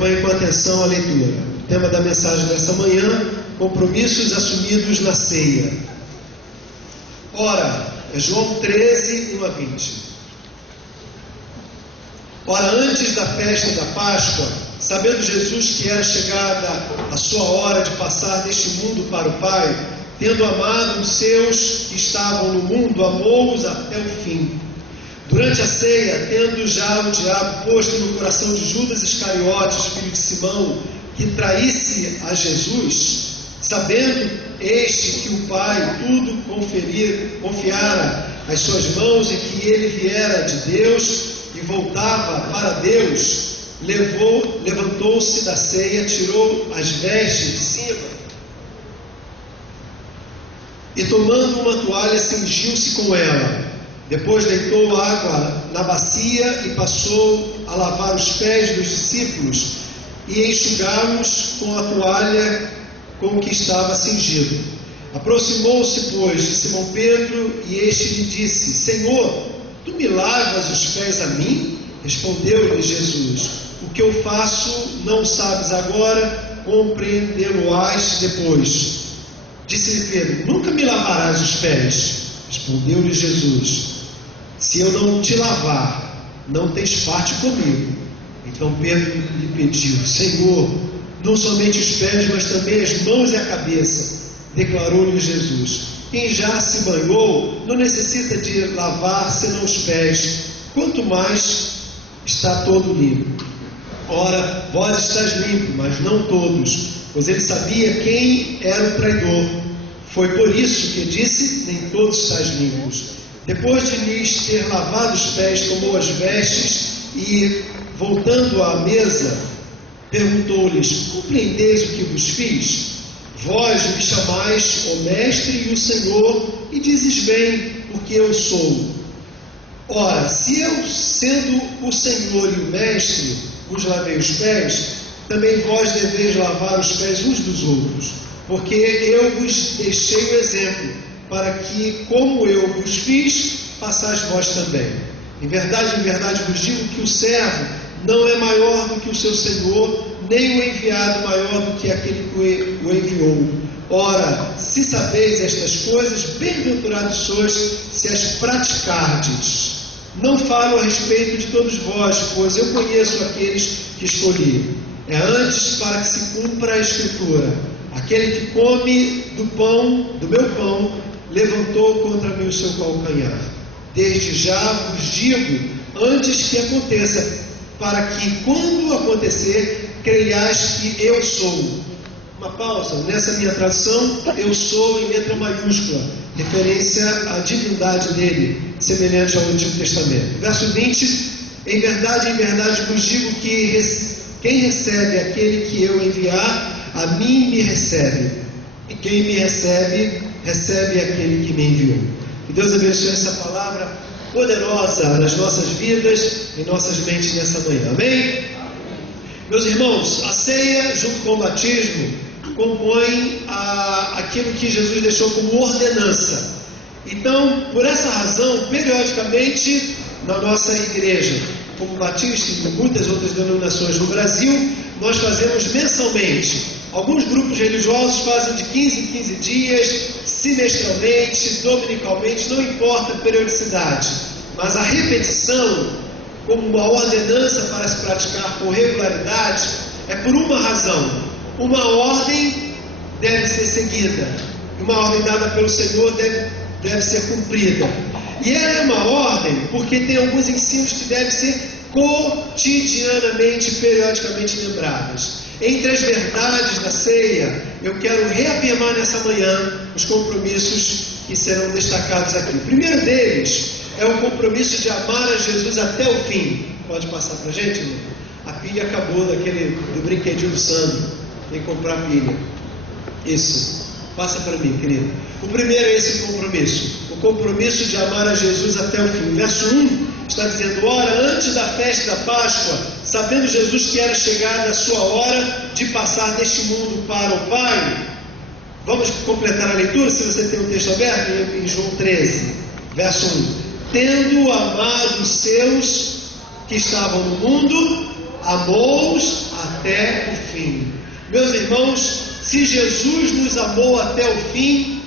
Acompanhe com atenção a leitura. O tema da mensagem dessa manhã: compromissos assumidos na ceia. Ora, é João 13, 1 a 20. Ora, antes da festa da Páscoa, sabendo Jesus que era chegada a sua hora de passar deste mundo para o Pai, tendo amado os seus que estavam no mundo, amou-os até o fim. Durante a ceia, tendo já o diabo posto no coração de Judas Iscariotes, filho de Simão, que traísse a Jesus, sabendo este que o Pai tudo confiara às suas mãos e que ele viera de Deus e voltava para Deus, levantou-se da ceia, tirou as vestes de cima e, tomando uma toalha, cingiu-se com ela. Depois deitou água na bacia e passou a lavar os pés dos discípulos e enxugá-los com a toalha com que estava cingido. Aproximou-se, pois, de Simão Pedro e este lhe disse: Senhor, tu me lavas os pés a mim? Respondeu-lhe Jesus: o que eu faço não sabes agora, compreendê-lo-ás depois. Disse-lhe Pedro: nunca me lavarás os pés. Respondeu-lhe Jesus: se eu não te lavar, não tens parte comigo. Então Pedro lhe pediu: Senhor, não somente os pés, mas também as mãos e a cabeça. Declarou-lhe Jesus: quem já se banhou não necessita de lavar senão os pés, quanto mais está todo limpo. Ora, vós estáis limpos, mas não todos, pois ele sabia quem era o traidor. Foi por isso que disse: nem todos estáis limpos. Depois de lhes ter lavado os pés, tomou as vestes e, voltando à mesa, perguntou-lhes: compreendeis o que vos fiz? Vós me chamais o Mestre e o Senhor, e dizes bem, porque eu sou. Ora, se eu, sendo o Senhor e o Mestre, vos lavei os pés, também vós deveis lavar os pés uns dos outros, porque eu vos deixei o exemplo, para que, como eu vos fiz, façais vós também. Em verdade vos digo que o servo não é maior do que o seu senhor, nem o enviado maior do que aquele que o enviou. Ora, se sabeis estas coisas, bem-aventurados sois se as praticardes. Não falo a respeito de todos vós, pois eu conheço aqueles que escolhi. É antes para que se cumpra a Escritura: aquele que come do meu pão, levantou contra mim o seu calcanhar. Desde já vos digo, antes que aconteça, para que, quando acontecer, creiais que eu sou. Uma pausa. Nessa minha tradução, eu sou em letra maiúscula, referência à divindade dele, semelhante ao Antigo Testamento. Verso 20: em verdade vos digo que quem recebe aquele que eu enviar, a mim me recebe, e quem me recebe, recebe aquele que me enviou. Que Deus abençoe essa palavra poderosa nas nossas vidas, em nossas mentes nessa manhã. Amém? Meus irmãos, a ceia, junto com o batismo, compõe aquilo que Jesus deixou como ordenança. Então, por essa razão, periodicamente, na nossa igreja, como batista e muitas outras denominações no Brasil, nós fazemos mensalmente. Alguns grupos religiosos fazem de 15 em 15 dias, semestralmente, dominicalmente, não importa a periodicidade, mas a repetição, como uma ordenança para se praticar com regularidade, é por uma razão: uma ordem deve ser seguida, uma ordem dada pelo Senhor deve ser cumprida. E ela é uma ordem porque tem alguns ensinos que devem ser cotidianamente, periodicamente lembradas. Entre as verdades da ceia, eu quero reafirmar nessa manhã os compromissos que serão destacados aqui. O primeiro deles é o compromisso de amar a Jesus até o fim. Pode passar para a gente, irmão? A pilha acabou do brinquedinho do Sandro. Tem que comprar pilha. Isso. Passa para mim, querido. O primeiro é esse compromisso. O compromisso de amar a Jesus até o fim. Verso 1 está dizendo: ora, antes da festa da Páscoa, sabendo Jesus que era chegada a sua hora de passar deste mundo para o Pai. Vamos completar a leitura, se você tem o texto aberto, em João 13, verso 1. Tendo amado os seus que estavam no mundo, amou-os até o fim. Meus irmãos, se Jesus nos amou até o fim,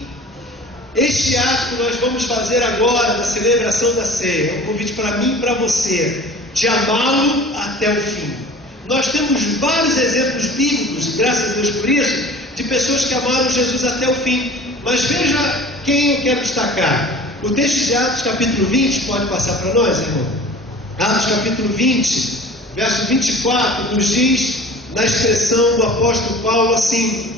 este ato que nós vamos fazer agora, na celebração da ceia, é um convite para mim e para você, de amá-lo até o fim. Nós temos vários exemplos bíblicos, graças a Deus por isso, de pessoas que amaram Jesus até o fim. Mas veja quem eu quero destacar. O texto de Atos capítulo 20, pode passar para nós, irmão? Atos capítulo 20, verso 24, nos diz, na expressão do apóstolo Paulo, assim,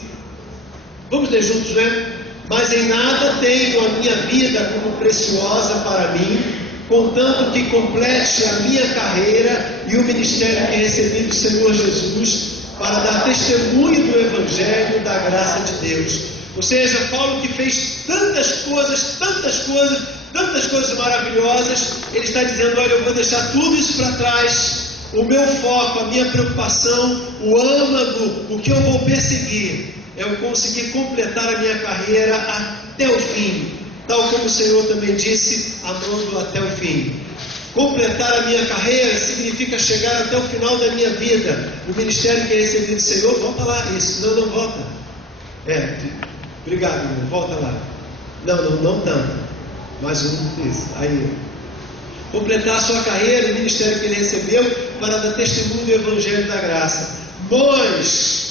vamos ler juntos, né? Mas em nada tenho a minha vida como preciosa para mim, contanto que complete a minha carreira e o ministério que recebi do Senhor Jesus, para dar testemunho do Evangelho da graça de Deus. Ou seja, Paulo, que fez tantas coisas maravilhosas, ele está dizendo: olha, eu vou deixar tudo isso para trás. O meu foco, a minha preocupação, o âmago, o que eu vou perseguir, é eu conseguir completar a minha carreira até o fim, tal como o Senhor também disse, amando até o fim. Completar a minha carreira significa chegar até o final da minha vida. O ministério que eu recebi do Senhor, volta lá, isso, não volta. Obrigado, irmão, volta lá. Não tanto, mais isso, aí. Completar a sua carreira, o ministério que ele recebeu, para dar testemunho do Evangelho da graça. Nós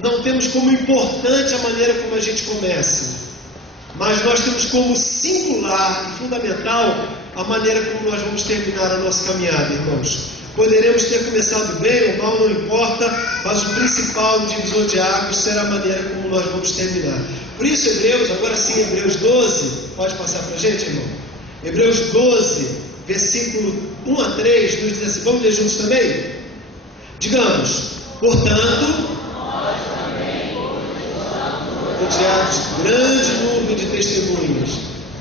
não temos como importante a maneira como a gente começa, mas nós temos como singular e fundamental a maneira como nós vamos terminar a nossa caminhada, irmãos. Poderemos ter começado bem ou mal, não importa, mas o principal, o divisor de águas, será a maneira como nós vamos terminar. Por isso, Hebreus, agora sim, Hebreus 12, pode passar para a gente, irmão? Hebreus 12, versículo 1 a 3, nos diz assim, vamos ler juntos também? Digamos, portanto, rodeados de grande nuvem de testemunhas,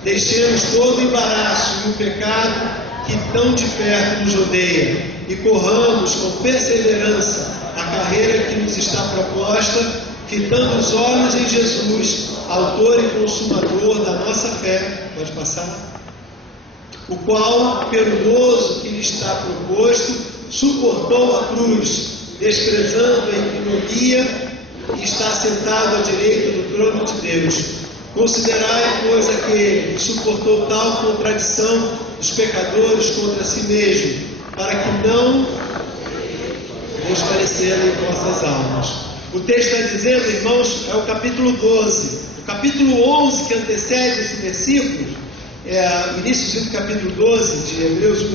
deixemos todo o embaraço e o pecado que tão de perto nos odeia, e corramos com perseverança a carreira que nos está proposta, fitando os olhos em Jesus, autor e consumador da nossa fé. Pode passar? O qual, pelo gozo que lhe está proposto, suportou a cruz, desprezando a ignominia, e está sentado à direita do trono de Deus. Considerai, pois, aquele que suportou tal contradição dos pecadores contra si mesmo, para que não desfalecendo em vossas almas. O texto está dizendo, irmãos, é o capítulo 12. O capítulo 11, que antecede esse versículo, o início do capítulo 12 de Hebreus 1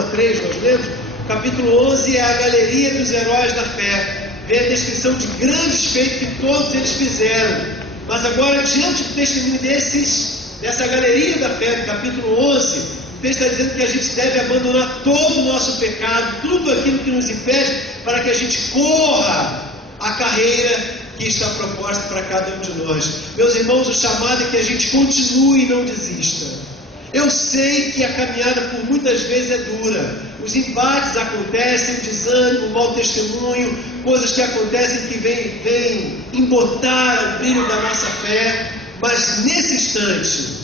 a 3, nós lemos. O capítulo 11 é a galeria dos heróis da fé. Vem a descrição de grandes feitos que todos eles fizeram. Mas agora, diante do testemunho dessa galeria da fé, do capítulo 11, o texto está dizendo que a gente deve abandonar todo o nosso pecado, tudo aquilo que nos impede, para que a gente corra a carreira que está proposta para cada um de nós. Meus irmãos, o chamado é que a gente continue e não desista. Eu sei que a caminhada por muitas vezes é dura. Os embates acontecem, o desânimo, o mau testemunho, coisas que acontecem que vêm embotar o brilho da nossa fé. Mas nesse instante,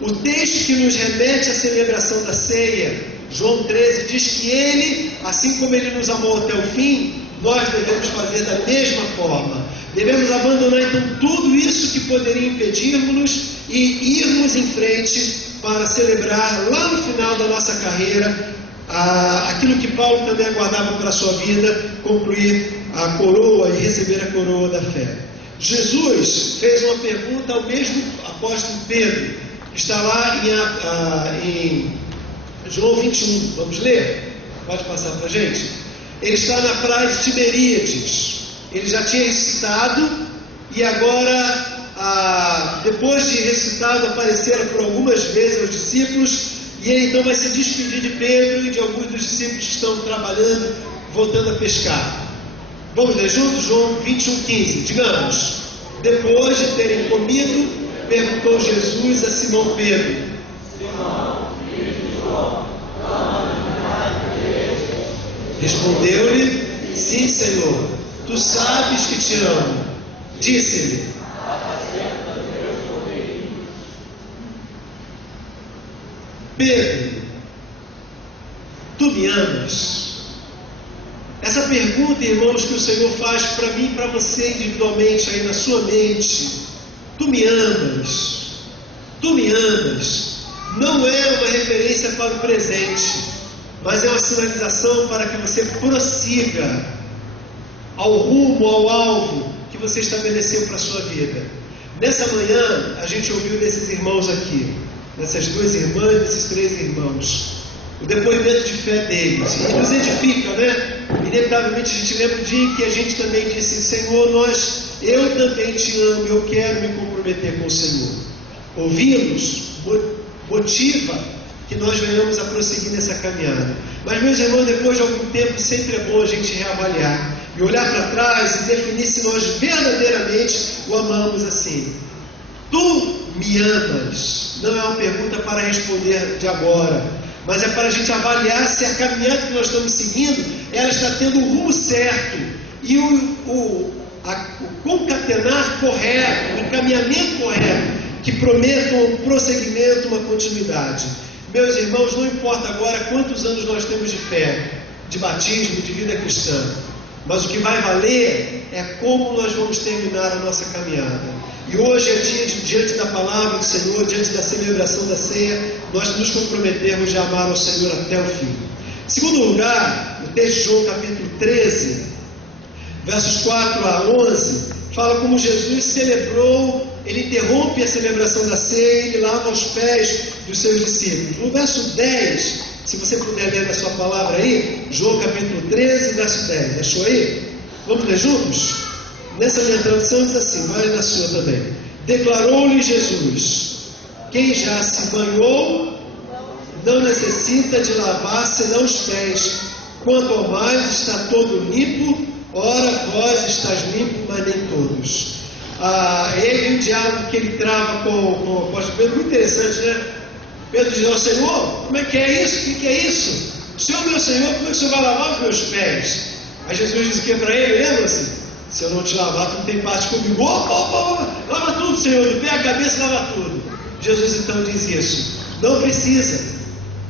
o texto que nos remete à celebração da ceia, João 13, diz que ele, assim como ele nos amou até o fim, nós devemos fazer da mesma forma. Devemos abandonar então tudo isso que poderia impedir-nos e irmos em frente para celebrar lá no final da nossa carreira aquilo que Paulo também aguardava para a sua vida, concluir a coroa e receber a coroa da fé. Jesus fez uma pergunta ao mesmo apóstolo Pedro, que está lá em João 21. Vamos ler? Pode passar para a gente? Ele está na praia de Tiberíades. Ele já tinha recitado e agora, depois de recitado, apareceram por algumas vezes aos discípulos, e ele então vai se despedir de Pedro e de alguns dos discípulos que estão trabalhando, voltando a pescar. Vamos ler juntos? João 21:15. Digamos, depois de terem comido, perguntou Jesus a Simão Pedro: Simão, filho de João, respondeu-lhe: sim, Senhor, tu sabes que te amo. Disse-lhe: Pedro, tu me amas? Essa pergunta, irmãos, que o Senhor faz para mim e para você individualmente aí na sua mente: tu me amas? Tu me amas? Não é uma referência para o presente, mas é uma sinalização para que você prossiga ao rumo, ao alvo que você estabeleceu para a sua vida. Nessa manhã, a gente ouviu desses irmãos aqui, dessas duas irmãs, desses três irmãos, o depoimento de fé deles, e nos edifica, né? Inevitavelmente a gente lembra o dia em que a gente também disse: Senhor, eu também te amo, eu quero me comprometer com o Senhor. Ouvi-los motiva que nós venhamos a prosseguir nessa caminhada. Mas, meus irmãos, depois de algum tempo, sempre é bom a gente reavaliar e olhar para trás e definir se nós verdadeiramente o amamos assim. Tu me amas? Não é uma pergunta para responder de agora, mas é para a gente avaliar se a caminhada que nós estamos seguindo, ela está tendo o rumo certo e o concatenar correto, o encaminhamento correto, que prometam um prosseguimento, uma continuidade. Meus irmãos, não importa agora quantos anos nós temos de fé, de batismo, de vida cristã, mas o que vai valer é como nós vamos terminar a nossa caminhada. E hoje é dia de, diante da palavra do Senhor, diante da celebração da ceia, nós nos comprometermos de amar ao Senhor até o fim. Em segundo lugar, no texto de João capítulo 13, versos 4 a 11, fala como Jesus celebrou, ele interrompe a celebração da ceia e ele lava os pés dos seus discípulos. No verso 10, se você puder ler na sua palavra aí, João capítulo 13, verso 10, achou aí? Vamos ler juntos? Nessa minha tradução diz assim, vai na sua também. Declarou-lhe Jesus: quem já se banhou não necessita de lavar senão os pés, quanto ao mais está todo limpo, ora vós estáis limpos, mas nem todos. Ele, o diálogo que ele trava com o apóstolo Pedro, muito interessante, né? Pedro diz ao Senhor: como é que é isso? O que é isso? Senhor, meu Senhor, como é que o Senhor vai lavar os meus pés? Aí Jesus diz o que para ele? Lembra-se? Se eu não te lavar, tu não tem parte comigo. Lava tudo, Senhor, do pé à cabeça, lava tudo. Jesus então diz isso: não precisa,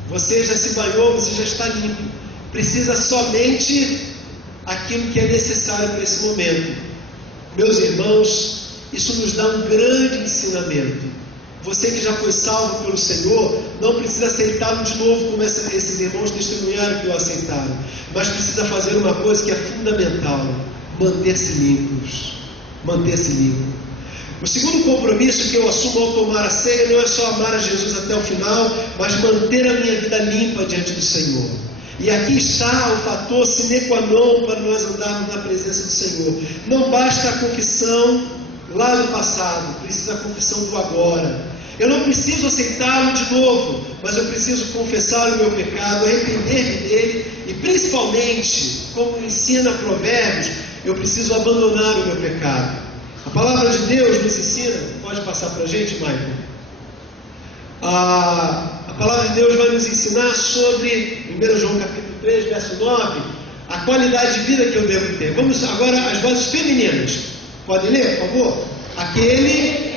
você já se banhou, você já está limpo, precisa somente aquilo que é necessário para esse momento. Meus irmãos, isso nos dá um grande ensinamento. Você que já foi salvo pelo Senhor, não precisa aceitá-lo de novo, como esses irmãos testemunharam que o aceitaram, mas precisa fazer uma coisa que é fundamental: manter-se limpos. Manter-se limpo. O segundo compromisso que eu assumo ao tomar a ceia não é só amar a Jesus até o final, mas manter a minha vida limpa diante do Senhor. E aqui está o fator sine qua non para nós andarmos na presença do Senhor. Não basta a confissão lá do passado, precisa a confissão do agora. Eu não preciso aceitá-lo de novo, mas eu preciso confessar o meu pecado, arrepender-me dele e, principalmente, como ensina Provérbios, eu preciso abandonar o meu pecado. A palavra de Deus nos ensina, pode passar para a gente, Michael? A palavra de Deus vai nos ensinar sobre, 1 João capítulo 3, verso 9, a qualidade de vida que eu devo ter. Vamos agora às vozes femininas. Pode ler, por favor? Aquele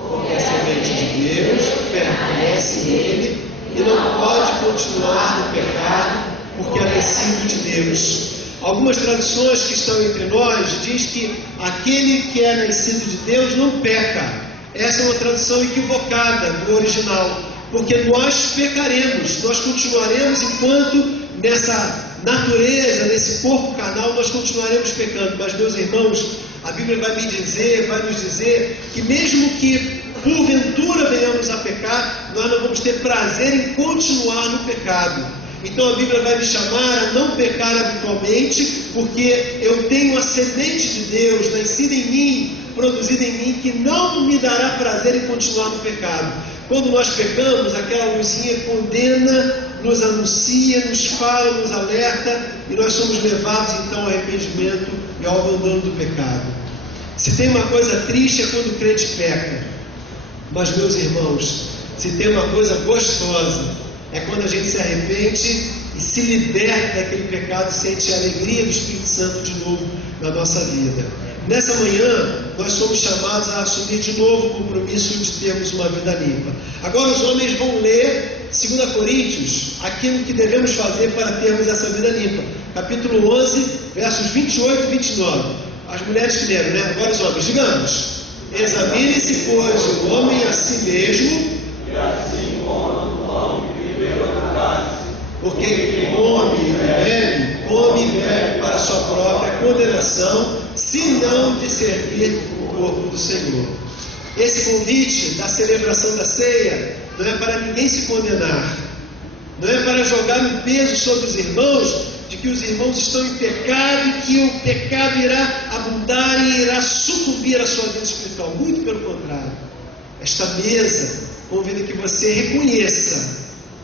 porque a semente de Deus permanece nele e não pode continuar no pecado, porque é nascido de Deus. Algumas traduções que estão entre nós diz que aquele que é nascido de Deus não peca. Essa é uma tradução equivocada do original, porque nós pecaremos, nós continuaremos enquanto nessa natureza, nesse corpo carnal, nós continuaremos pecando. Mas, meus irmãos, a Bíblia vai nos dizer que mesmo que porventura venhamos a pecar, nós não vamos ter prazer em continuar no pecado. Então a Bíblia vai me chamar a não pecar habitualmente, porque eu tenho a semente de Deus nascida em mim, produzida em mim, que não me dará prazer em continuar no pecado. Quando nós pecamos, aquela luzinha condena, nos anuncia, nos fala, nos alerta, e nós somos levados então ao arrependimento e ao abandono do pecado. Se tem uma coisa triste é quando o crente peca, mas, meus irmãos, se tem uma coisa gostosa é quando a gente se arrepende e se liberta daquele pecado e sente a alegria do Espírito Santo de novo na nossa vida. Nessa manhã, nós somos chamados a assumir de novo o compromisso de termos uma vida limpa. Agora os homens vão ler 2 Coríntios, aquilo que devemos fazer para termos essa vida limpa. Capítulo 11, versos 28 e 29. As mulheres que leram, né? Agora os homens, digamos: examine-se, pois, o homem a si mesmo, e assim coma do pão que beba do cálice. porque quem come e bebe para a sua própria condenação, se não de servir o corpo do Senhor. Esse convite da celebração da ceia não é para ninguém se condenar, não é para jogar um peso sobre os irmãos, de que os irmãos estão em pecado e que o pecado irá abundar e irá sucumbir à sua vida espiritual. Muito pelo contrário. Esta mesa convida que você reconheça,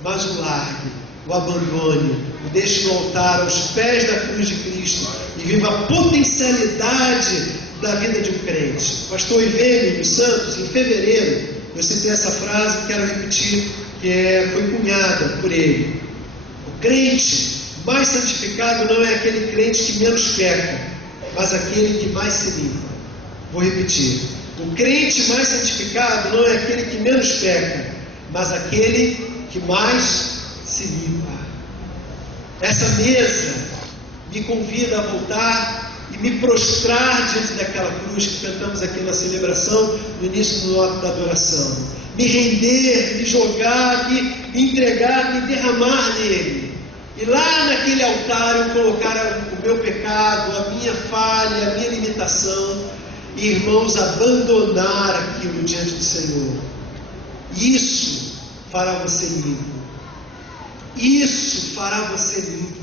mas o largue, o abandone, o deixe no altar, aos pés da cruz de Cristo, e viva a potencialidade da vida de um crente. Pastor Ivênio dos Santos, em fevereiro, eu citei essa frase e quero repetir, que foi cunhada por ele. O crente mais santificado não é aquele crente que menos peca, mas aquele que mais se limpa. Vou repetir: o crente mais santificado não é aquele que menos peca, mas aquele que mais se limpa. Essa mesa me convida a voltar e me prostrar diante daquela cruz que cantamos aqui na celebração, no início do ato da adoração. Me render, me jogar, me entregar, me derramar nele. E lá naquele altar eu colocar o meu pecado, a minha falha, a minha limitação, e, irmãos, abandonar aquilo diante do Senhor. Isso fará você limpo. Isso fará você limpo.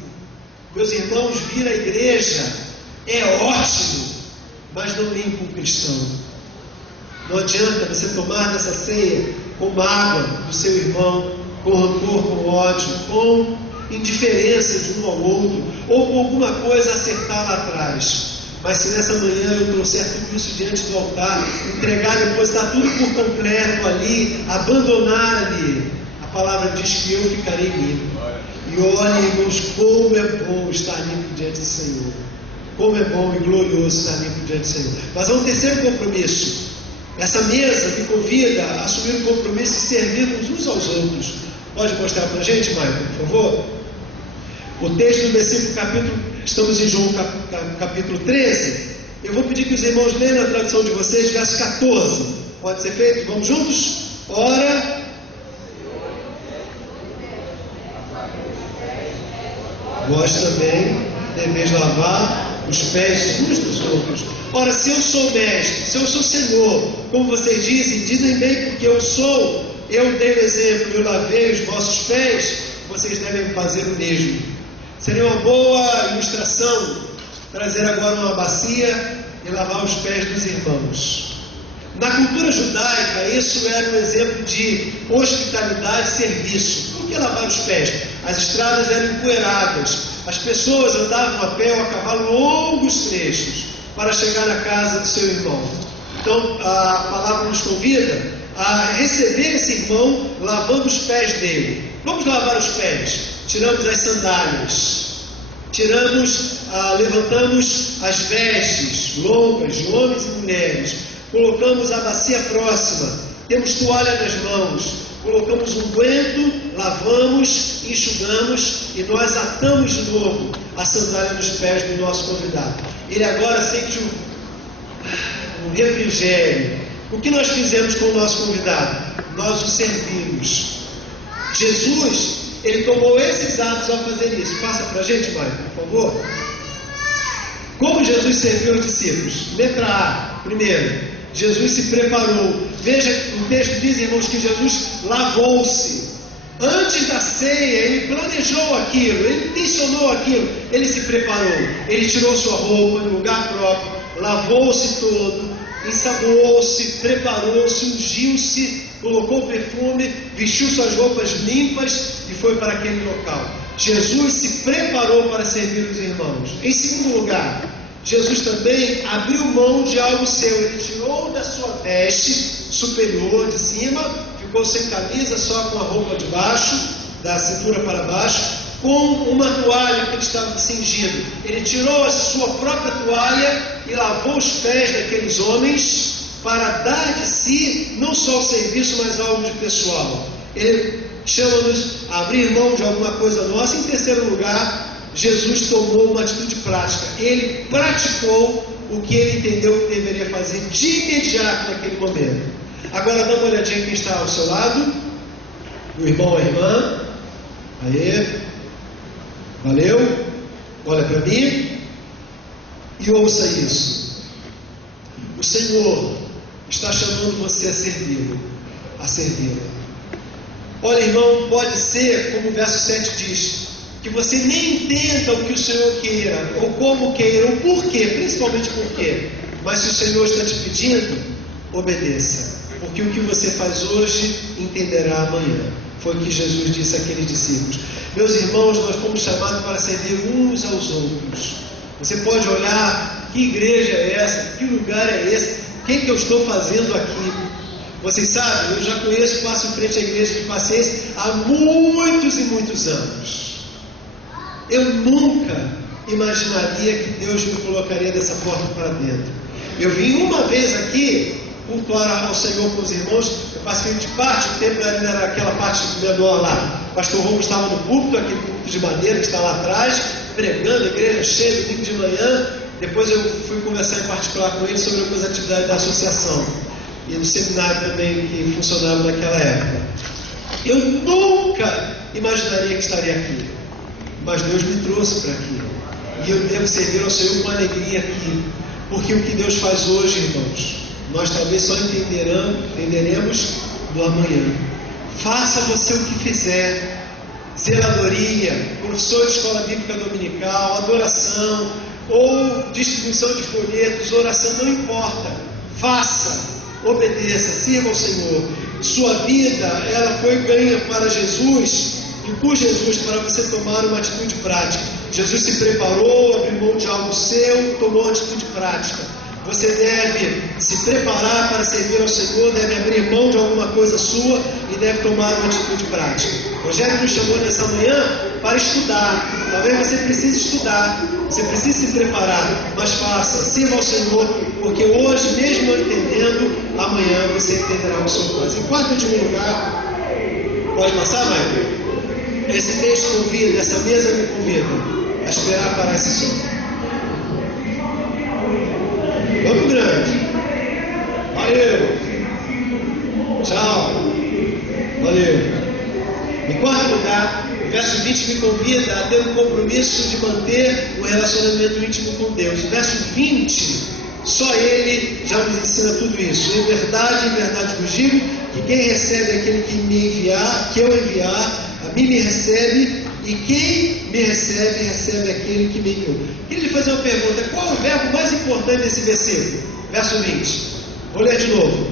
Meus irmãos, vir à igreja é ótimo, mas não limpa um cristão. Não adianta você tomar dessa ceia com mágoa do seu irmão, com rancor, com ódio, com indiferença de um ao outro, ou com alguma coisa a acertar lá atrás. Mas se nessa manhã eu trouxer tudo isso diante do altar, entregar, depositar tudo por completo ali, abandonar ali, a palavra diz que eu ficarei limpo. E olhem, irmãos, como é bom estar limpo diante do Senhor. Como é bom e glorioso estar limpo diante do Senhor. Mas há um terceiro compromisso. Essa mesa me convida a assumir o compromisso de servirmos uns aos outros. Pode mostrar para a gente, Michael, por favor? O texto do versículo, estamos em João capítulo 13. Eu vou pedir que os irmãos leiam na tradução de vocês, verso 14. Pode ser feito? Vamos juntos? Ora, vós também deveis lavar os pés uns dos outros. Ora, se eu sou mestre, se eu sou Senhor, como vocês dizem bem, porque eu dei o exemplo, eu lavei os vossos pés, vocês devem fazer o mesmo. Seria uma boa ilustração trazer agora uma bacia e lavar os pés dos irmãos. Na cultura judaica, isso era um exemplo de hospitalidade e serviço. Por que lavar os pés? As estradas eram empoeiradas, as pessoas andavam a pé ou a cavalo longos trechos para chegar na casa do seu irmão. Então a palavra nos convida a receber esse irmão lavando os pés dele. Vamos lavar os pés. Tiramos as sandálias, levantamos as vestes longas de homens e mulheres, colocamos a bacia próxima, temos toalha nas mãos, colocamos um unguento, lavamos, enxugamos e nós atamos de novo a sandália nos pés do nosso convidado. Ele agora sente um refrigério. O que nós fizemos com o nosso convidado? Nós o servimos. Jesus, ele tomou esses atos ao fazer isso. Passa para a gente, Mário, por favor. Como Jesus serviu os discípulos? Letra A, primeiro, Jesus se preparou. Veja, o texto diz, irmãos, que Jesus lavou-se. Antes da ceia, ele planejou aquilo, ele intencionou aquilo, ele se preparou, ele tirou sua roupa no lugar próprio, lavou-se todo, ensaboou-se, preparou-se, ungiu-se, colocou perfume, vestiu suas roupas limpas e foi para aquele local. Jesus se preparou para servir os irmãos. Em segundo lugar, Jesus também abriu mão de algo seu. Ele tirou da sua veste superior de cima, ficou sem camisa, só com a roupa de baixo, da cintura para baixo, com uma toalha que ele estava cingido. Ele tirou a sua própria toalha e lavou os pés daqueles homens para dar de si não só o serviço, mas algo de pessoal. Ele chama-nos a abrir mão de alguma coisa nossa. Em terceiro lugar, Jesus tomou uma atitude prática. Ele praticou o que ele entendeu que deveria fazer de imediato naquele momento. Agora dá uma olhadinha quem está ao seu lado, o irmão ou a irmã. Aê, valeu, olha para mim e ouça isso. O Senhor está chamando você a servi-lo, a servi-lo. Olha, irmão, pode ser, como o verso 7 diz, que você nem entenda o que o Senhor queira, ou como queira, ou por quê, principalmente por quê. Mas se o Senhor está te pedindo, obedeça, porque o que você faz hoje, entenderá amanhã. Foi o que Jesus disse àqueles discípulos. Meus irmãos, nós fomos chamados para servir uns aos outros. Você pode olhar, que igreja é essa? Que lugar é esse? O que eu estou fazendo aqui? Vocês sabem, eu já conheço, passo em frente à igreja de Paciência há muitos e muitos anos. Eu nunca imaginaria que Deus me colocaria dessa porta para dentro. Eu vim uma vez aqui, cultuar ao Senhor com os irmãos. Eu passei de parte, o tempo era aquela parte menor lá. O pastor Romo estava no púlpito, aquele púlpito de madeira que está lá atrás, pregando, a igreja cheia, domingo de manhã. Depois eu fui conversar em particular com ele sobre algumas atividades da associação e do seminário também que funcionava naquela época. Eu nunca imaginaria que estaria aqui, mas Deus me trouxe para aqui, e eu devo servir ao Senhor com alegria aqui, porque o que Deus faz hoje, irmãos, nós talvez só entenderemos do amanhã. Faça você o que fizer, zeladoria, professor de escola bíblica dominical, adoração, ou distribuição de folhetos, oração, não importa, faça, obedeça, sirva ao Senhor. Sua vida, ela foi ganha para Jesus, e por Jesus, para você tomar uma atitude prática. Jesus se preparou, abriu mão de algo seu, tomou uma atitude prática. Você deve se preparar para servir ao Senhor, deve abrir mão de alguma coisa sua e deve tomar uma atitude prática. O Rogério nos chamou nessa manhã para estudar. Talvez você precise estudar, você precise se preparar, mas faça, sirva ao Senhor, porque hoje, mesmo não entendendo, amanhã você entenderá o que o Senhor faz. Em quarto de lugar, pode passar, Michael? Esse texto convida, essa mesa me convida a esperar para esse som. Vamos grande. Valeu. Tchau. Valeu. Em quarto lugar, o verso 20 me convida a ter um compromisso de manter um relacionamento íntimo com Deus. O verso 20, só Ele já nos ensina tudo isso. Em verdade vos digo que quem recebe aquele que me enviar, que eu enviar, a mim me recebe, e quem me recebe, recebe aquele que me enviou. Queria lhe fazer uma pergunta: qual é o verbo mais importante desse versículo? Verso 20. Vou ler de novo.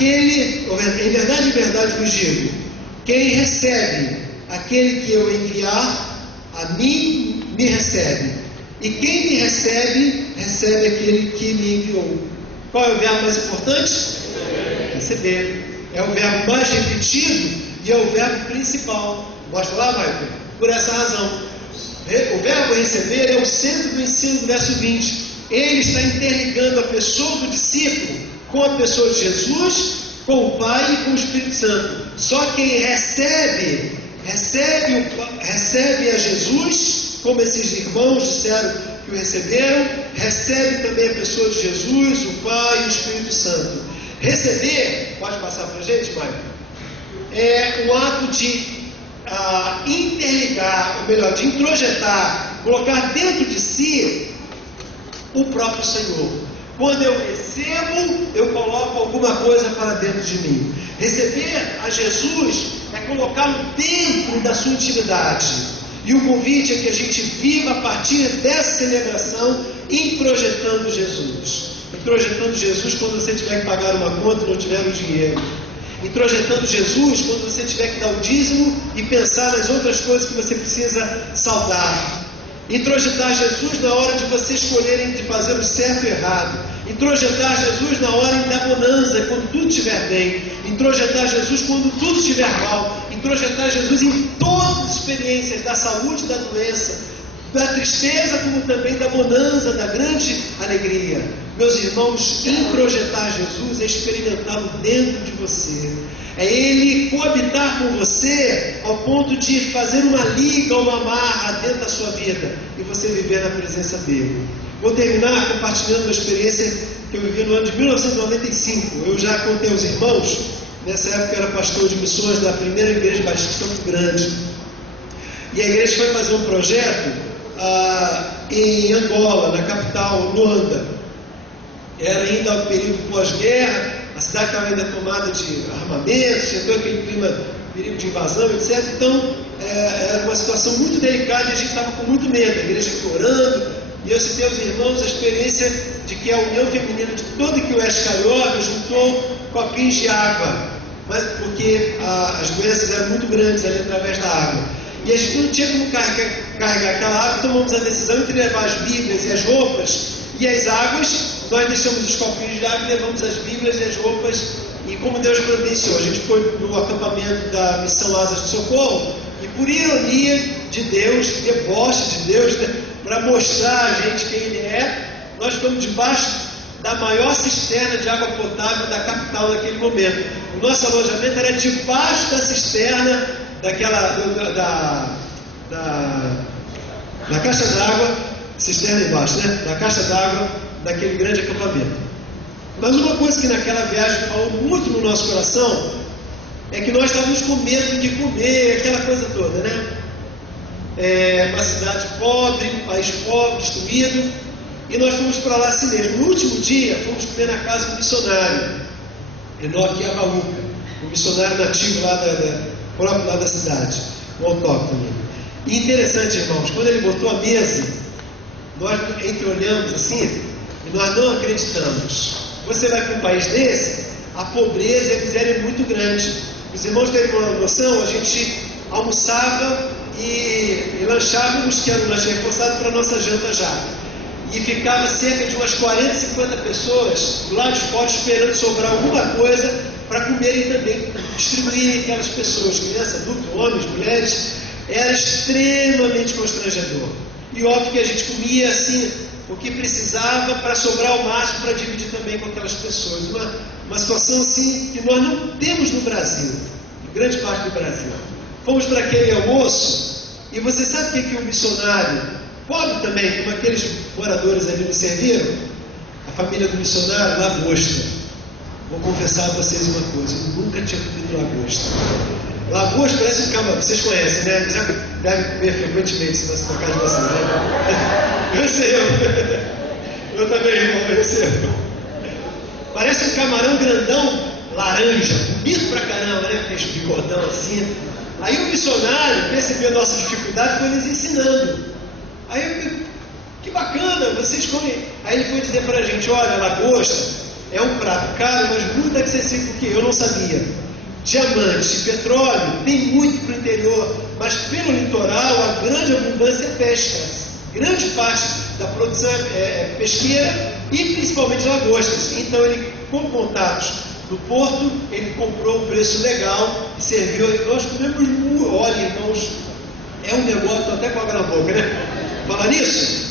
Em verdade vos digo, quem recebe aquele que eu enviar, a mim me recebe. E quem me recebe, recebe aquele que me enviou. Qual é o verbo mais importante? Receber. É o verbo mais repetido e é o verbo principal. Mostra lá, Michael? Por essa razão. O verbo receber é o centro do ensino do verso 20. Ele está interligando a pessoa do discípulo com a pessoa de Jesus, com o Pai e com o Espírito Santo. Só quem recebe a Jesus, como esses irmãos disseram que o receberam, recebe também a pessoa de Jesus, o Pai e o Espírito Santo. Receber, pode passar para a gente, Michael? É um ato de interligar, ou melhor, de introjetar, colocar dentro de si o próprio Senhor. Quando eu recebo, eu coloco alguma coisa para dentro de mim. Receber a Jesus é colocá-lo dentro da sua intimidade. E o convite é que a gente viva a partir dessa celebração, introjetando Jesus. Introjetando Jesus quando você tiver que pagar uma conta e não tiver o dinheiro. Introjetando Jesus quando você tiver que dar o dízimo e pensar nas outras coisas que você precisa saldar. Introjetar Jesus na hora de você escolher entre fazer o certo e o errado. Introjetar Jesus na hora da bonança, quando tudo estiver bem. Introjetar Jesus quando tudo estiver mal. introjetar Jesus em todas as experiências da saúde e da doença, da tristeza como também da bonança, da grande alegria. Meus irmãos, introjetar Jesus é experimentá-lo dentro de você. É Ele coabitar com você ao ponto de fazer uma liga, uma amarra dentro da sua vida e você viver na presença dEle. Vou terminar compartilhando uma experiência que eu vivi no ano de 1995. Eu já contei aos irmãos, nessa época eu era pastor de missões da primeira igreja batista de Campo Grande. E a igreja foi fazer um projeto em Angola, na capital, Luanda. Era ainda o período pós-guerra, a cidade estava ainda tomada de armamentos, tinha todo aquele clima, perigo de invasão, etc. Então, era uma situação muito delicada e a gente estava com muito medo, a igreja orando. E eu citei aos irmãos a experiência de que a união feminina de todo que o Oeste Carioca juntou copinhos de água, mas porque as doenças eram muito grandes ali através da água. E a gente não tinha como carregar aquela água, tomamos a decisão entre levar as Bíblias e as roupas e as águas. Nós deixamos os copinhos de água e levamos as Bíblias e as roupas. E como Deus providenciou, a gente foi no acampamento da Missão Asas de Socorro. E por ironia de Deus, deboche de Deus, né, para mostrar a gente quem Ele é, nós ficamos debaixo da maior cisterna de água potável da capital naquele momento. O nosso alojamento era debaixo da cisterna da caixa d'água, cisterna embaixo, né? Da caixa d'água daquele grande acampamento. Mas uma coisa que naquela viagem falou muito no nosso coração é que nós estávamos com medo de comer, aquela coisa toda, né? Uma cidade pobre, um país pobre, destruído, e nós fomos para lá assim mesmo. No último dia, fomos comer na casa do missionário Enoque Abaúca, um missionário nativo lá próprio lá da cidade, um autóctone. E interessante, irmãos, quando ele botou a mesa, nós entreolhamos assim, e nós não acreditamos. Você vai para um país desse, a pobreza e a miséria é muito grande. Os irmãos terem uma noção, a gente almoçava e lanchávamos, que era um lanche reforçado, para a nossa janta já. E ficava cerca de umas 40, 50 pessoas lá de fora esperando sobrar alguma coisa para comerem também, distribuírem aquelas pessoas, crianças, adultos, homens, mulheres. Era extremamente constrangedor. E óbvio que a gente comia assim o que precisava para sobrar ao máximo, para dividir também com aquelas pessoas. Uma situação assim que nós não temos no Brasil, em grande parte do Brasil. Fomos para aquele almoço e você sabe o que o missionário, pobre também, como aqueles moradores ali nos serviram? A família do missionário, lagosta. Vou confessar a vocês uma coisa, eu nunca tinha comido lagosta. Lagosta parece um camarão, vocês conhecem, né? Já devem comer frequentemente, se você tocar de vocês, né? Eu sei, eu também, irmão, eu sei. Parece um camarão grandão, laranja, bonito pra caramba, né? Aqueles bigodão assim. Aí o missionário, percebendo a nossa dificuldade, foi nos ensinando. Aí eu, que bacana, vocês comem. Aí ele foi dizer pra gente, olha, lagosta é um prato caro, mas muito acessível, porque eu não sabia. Diamante e petróleo tem muito para o interior, mas pelo litoral a grande abundância é pesca. Grande parte da produção é pesqueira e principalmente lagostas. Então ele, com contatos do porto, ele comprou um preço legal e serviu. Nós comemos muito. Olha, irmãos, é um negócio, estou até com água na boca, né? Falar nisso,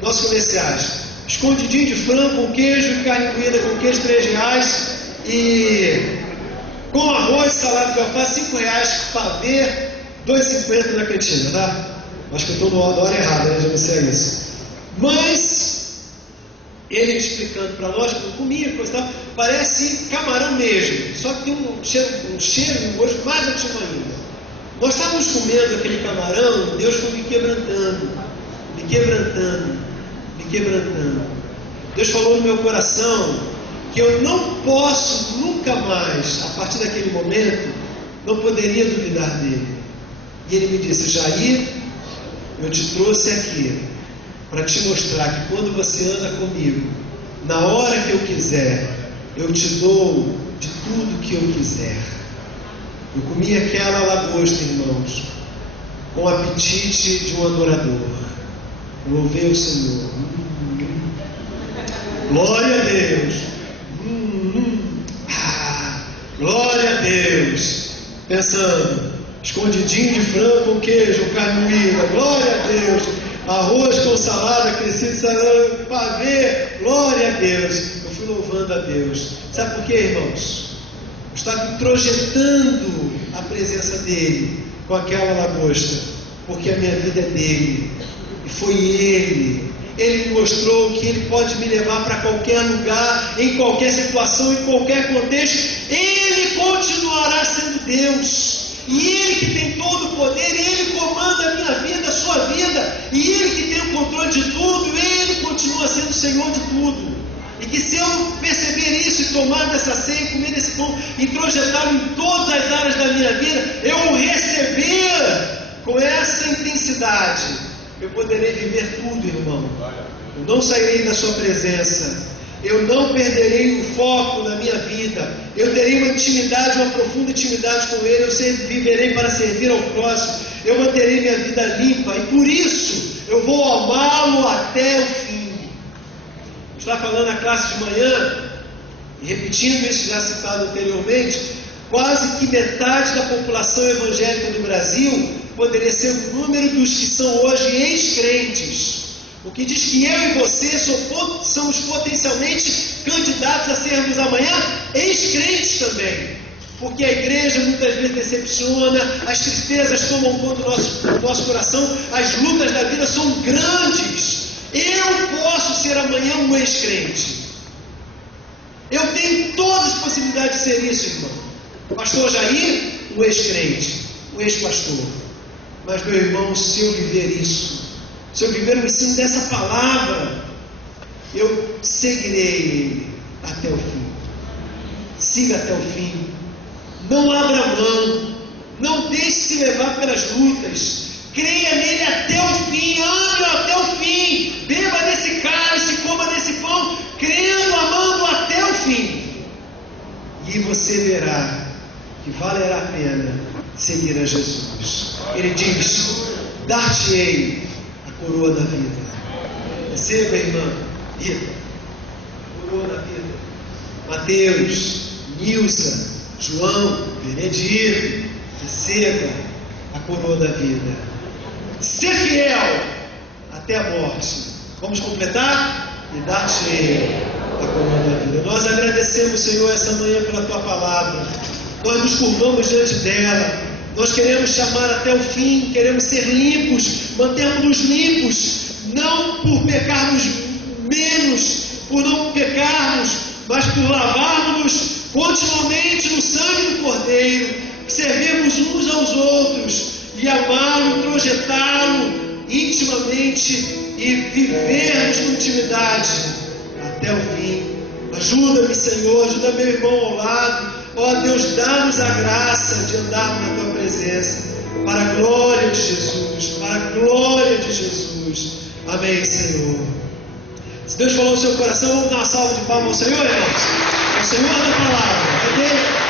nossos comerciais. Escondidinho de frango com queijo, carne moída com queijo, R$3 e com arroz, salada de alface, R$5, pavê, R$2,50 na cantina, tá? Acho que eu estou na hora errada, né? Já não sei isso. Mas ele explicando para nós, que eu comia, coisa e tal, parece camarão mesmo, só que tem um cheiro e um gosto mais ativo ainda. Nós estávamos comendo aquele camarão, Deus foi me quebrantando, me quebrantando, me quebrantando. Deus falou no meu coração que eu não posso nunca mais, a partir daquele momento, não poderia duvidar dele. E ele me disse, Jair, eu te trouxe aqui para te mostrar que quando você anda comigo, na hora que eu quiser, eu te dou de tudo que eu quiser. Eu comi aquela lagosta, irmãos, com o apetite de um adorador. Louvei o Senhor. Glória a Deus. Glória a Deus. pensando, escondidinho de frango com queijo, carne moída, glória a Deus, arroz com salada, crescido salame, pavê, glória a Deus. Eu fui louvando a Deus. Sabe por quê, irmãos? Eu estava introjetando a presença dele com aquela lagosta, porque a minha vida é dele, e foi ele. Ele me mostrou que ele pode me levar para qualquer lugar, em qualquer situação, em qualquer contexto. Ele continuará sendo Deus. E Ele que tem todo o poder, Ele comanda a minha vida, a sua vida, e Ele que tem o controle de tudo, Ele continua sendo o Senhor de tudo. E que se eu perceber isso e tomar dessa ceia, comer desse pão, introjetá-lo em todas as áreas da minha vida, eu o receber com essa intensidade, eu poderei viver tudo, irmão. Eu não sairei da sua presença. Eu não perderei o foco na minha vida. Eu terei uma intimidade, uma profunda intimidade com Ele. Eu sempre viverei para servir ao próximo. Eu manterei minha vida limpa. E por isso eu vou amá-lo até o fim. Está falando na classe de manhã, e repetindo isso já citado anteriormente, quase que metade da população evangélica do Brasil poderia ser o número dos que são hoje ex-crentes. O que diz que eu e você somos potencialmente candidatos a sermos amanhã ex-crentes também. Porque a igreja muitas vezes decepciona, as tristezas tomam conta do nosso coração, as lutas da vida são grandes. Eu posso ser amanhã um ex-crente. Eu tenho todas as possibilidades de ser isso, irmão. Pastor Jair, um ex-crente, um ex-pastor. Mas, meu irmão, se eu viver isso, se eu viver o ensino dessa palavra, eu seguirei ele até o fim. Siga até o fim. Não abra mão. Não deixe se levar pelas lutas. Creia nele até o fim. Ame até o fim. Beba desse cálice, coma desse pão, crendo, amando até o fim. E você verá que valerá a pena seguir a Jesus. Ele diz: dar-te-ei a coroa da vida. Receba, irmã Rita, coroa da vida. Mateus, Nilza, João, Benedito, receba a coroa da vida. Ser fiel até a morte. Vamos completar? E dar-te-ei a coroa da vida. Nós agradecemos, Senhor, essa manhã pela tua palavra. Nós nos curvamos diante dela. Nós queremos chamar até o fim, queremos ser limpos, mantermos-nos limpos, não por pecarmos menos, por não pecarmos, mas por lavarmos continuamente no sangue do Cordeiro, servirmos uns aos outros e amá-lo, projetá-lo intimamente e vivermos com intimidade até o fim. Ajuda-me, Senhor, ajuda meu irmão ao lado. Ó Deus, dá-nos a graça de andarmos na tua presença, para a glória de Jesus, para a glória de Jesus. Amém, Senhor. Se Deus falou no seu coração, vamos dar uma salva de palmas ao Senhor, irmãos. É o Senhor da palavra, é dele.